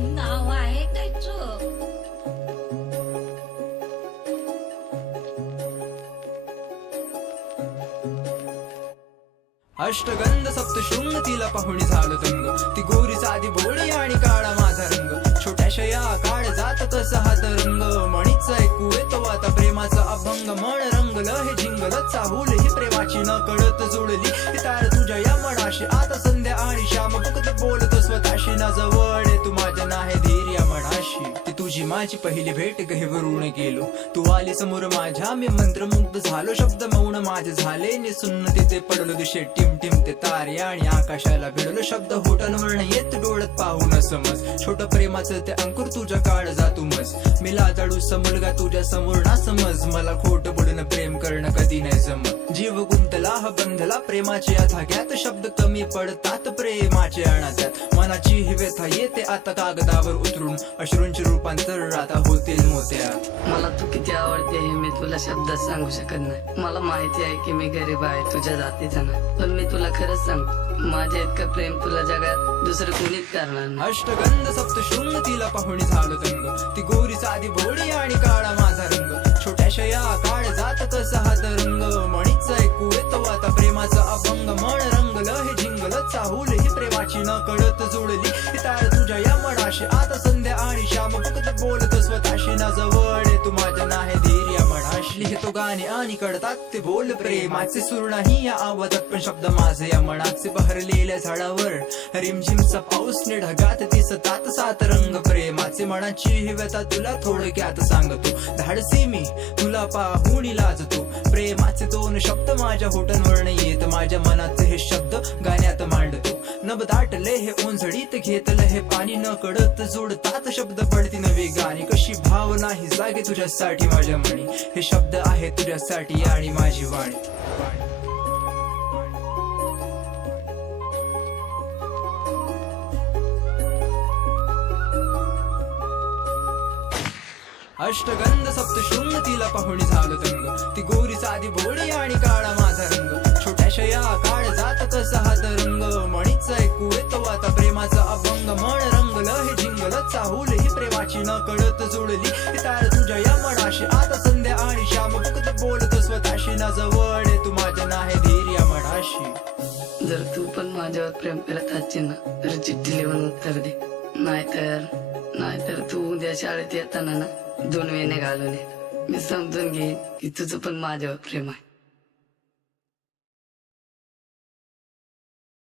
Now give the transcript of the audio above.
नाव आहे त्याचं. अष्टगंध सप्तशृंग तिला पाहुणी झालं दंग. ती गोरी साधी भोळी आणि काळा माझा रंग. छोट्याशा या काळ जात कसा हा तरंग. म्हणीच ऐकू येतो आता प्रेमाचा अभंग. मन रंगलं हे जिंगल चाहूल ही प्रेमाची न कळत जुळली. ती तार तुझ्या या मनाशी आता संध्या आणि श्याम फक्त बोलतो स्वतःशी. ना जवळ तू माझ्या नाही धीर या मनाशी. ती तुझी माझी पहिली भेट गहिवरून गेलो. तू आली समोर माझ्या मी मंत्रमुग्ध झालो. शब्द मौन माझे झाले निसुन्न तिथे पडलो. दिशे टिम टिम ते तारे आणि आकाशाला भिडलो. शब्द होटांवरण येत डोळ्यात पाहून समज. छोट प्रेमाचं ते अंकुर तुझ्या काळ जातू मज. मी लाजाळूसा मुलगा तुझ्या समोर ना समज. मला खोट बोलून प्रेम करणं कधी नाही जमत. जीव गुंतला हा बंधला प्रेमाच्या या धाग्यात. शब्द कमी पडतात प्रेमाचे अनाथ्यात. मनाची ही व्यथा येते आता कागदावर उतरून. अश्रूंचे रूपांतर आता होतील मोत्यात. मला तू किती आवडते हे मी तुला शब्दात सांगू शकत नाही. मला माहिती आहे की मी गरीब आहे तुझ्या जातीचा नाही. पण मी तुला खरंच सांगतो माझे इतकं प्रेम तुला जगात दुसरं कोणीच करणार नाही. अष्टगंध सप्तशृंग तिला पाहुणी झालं दंग. ती गोरी साधी भोळी आणि काळा माझा रंग. छोट्याशा या काळ जात कसा हा तरंग. म्हणीच ऐकू येतो आता प्रेमाचा अभंग. मन रंगलं हे जिंगल चाहूल ही प्रेमाची न कळत जुळली. ती तार तुझ्या या मनाशी आता संध्या आणि श्याम फक्त बोलतो स्वतःशी. ना जवळ तू माझ्या नाही धीर या मनाशी. लिहितो गाणे आणि कळतात ते बोल प्रेमाचे सूर नाही या आवाजात. पण शब्द माझे या मनाचे बहरलेल्या झाडावर. रिमझिमचा पाऊस ने ढगात दिसतात सात रंग प्रेमाचे. मनाची ही व्यथा तुला थोडक्यात सांगतो. धाडसी मी तुला पाहून लाजतो. प्रेमाचे दोन शब्द माझ्या होटांवर येत. माझ्या मनाचे हे शब्द गाण्यात मांडतो. नभ दाटले हे ओंजळीत घेतलं हे पाणी. न कळत जोडतात शब्द पडती नवी गाणी. कशी भावना ही जागे तुझ्यासाठी माझ्या मणी. हे शब्द आहे तुझ्यासाठी आणि माझी वाणी. अष्टगंध सप्तशृंग तिला पाहुणी झालं दंग. ती गोरी साधी भोळी आणि काळा माझा रंग. छोट्याशा या काळ जात कसा हा तरंग. म्हणीच ऐकू येतो आता प्रेमाचा अभंग. मन रंगलं हे जिंगल चाहूल ही प्रेमाची न कळत जुळली. ती तार तुझ्या या मनाशी आता संध्या आणि श्याम फक्त बोलतो स्वतःशी. ना जवळ तू माझ्या नाही धीर या मनाशी. जर तू पण माझ्यावर प्रेम करत असशील ना तर चिठ्ठी लिहून उत्तर दे. नाहीतर तू उद्या शाळेत येताना ना 2 वेण्या घालून ये. मी समजून घेईन की तुझं पण माझ्यावर प्रेम आहे.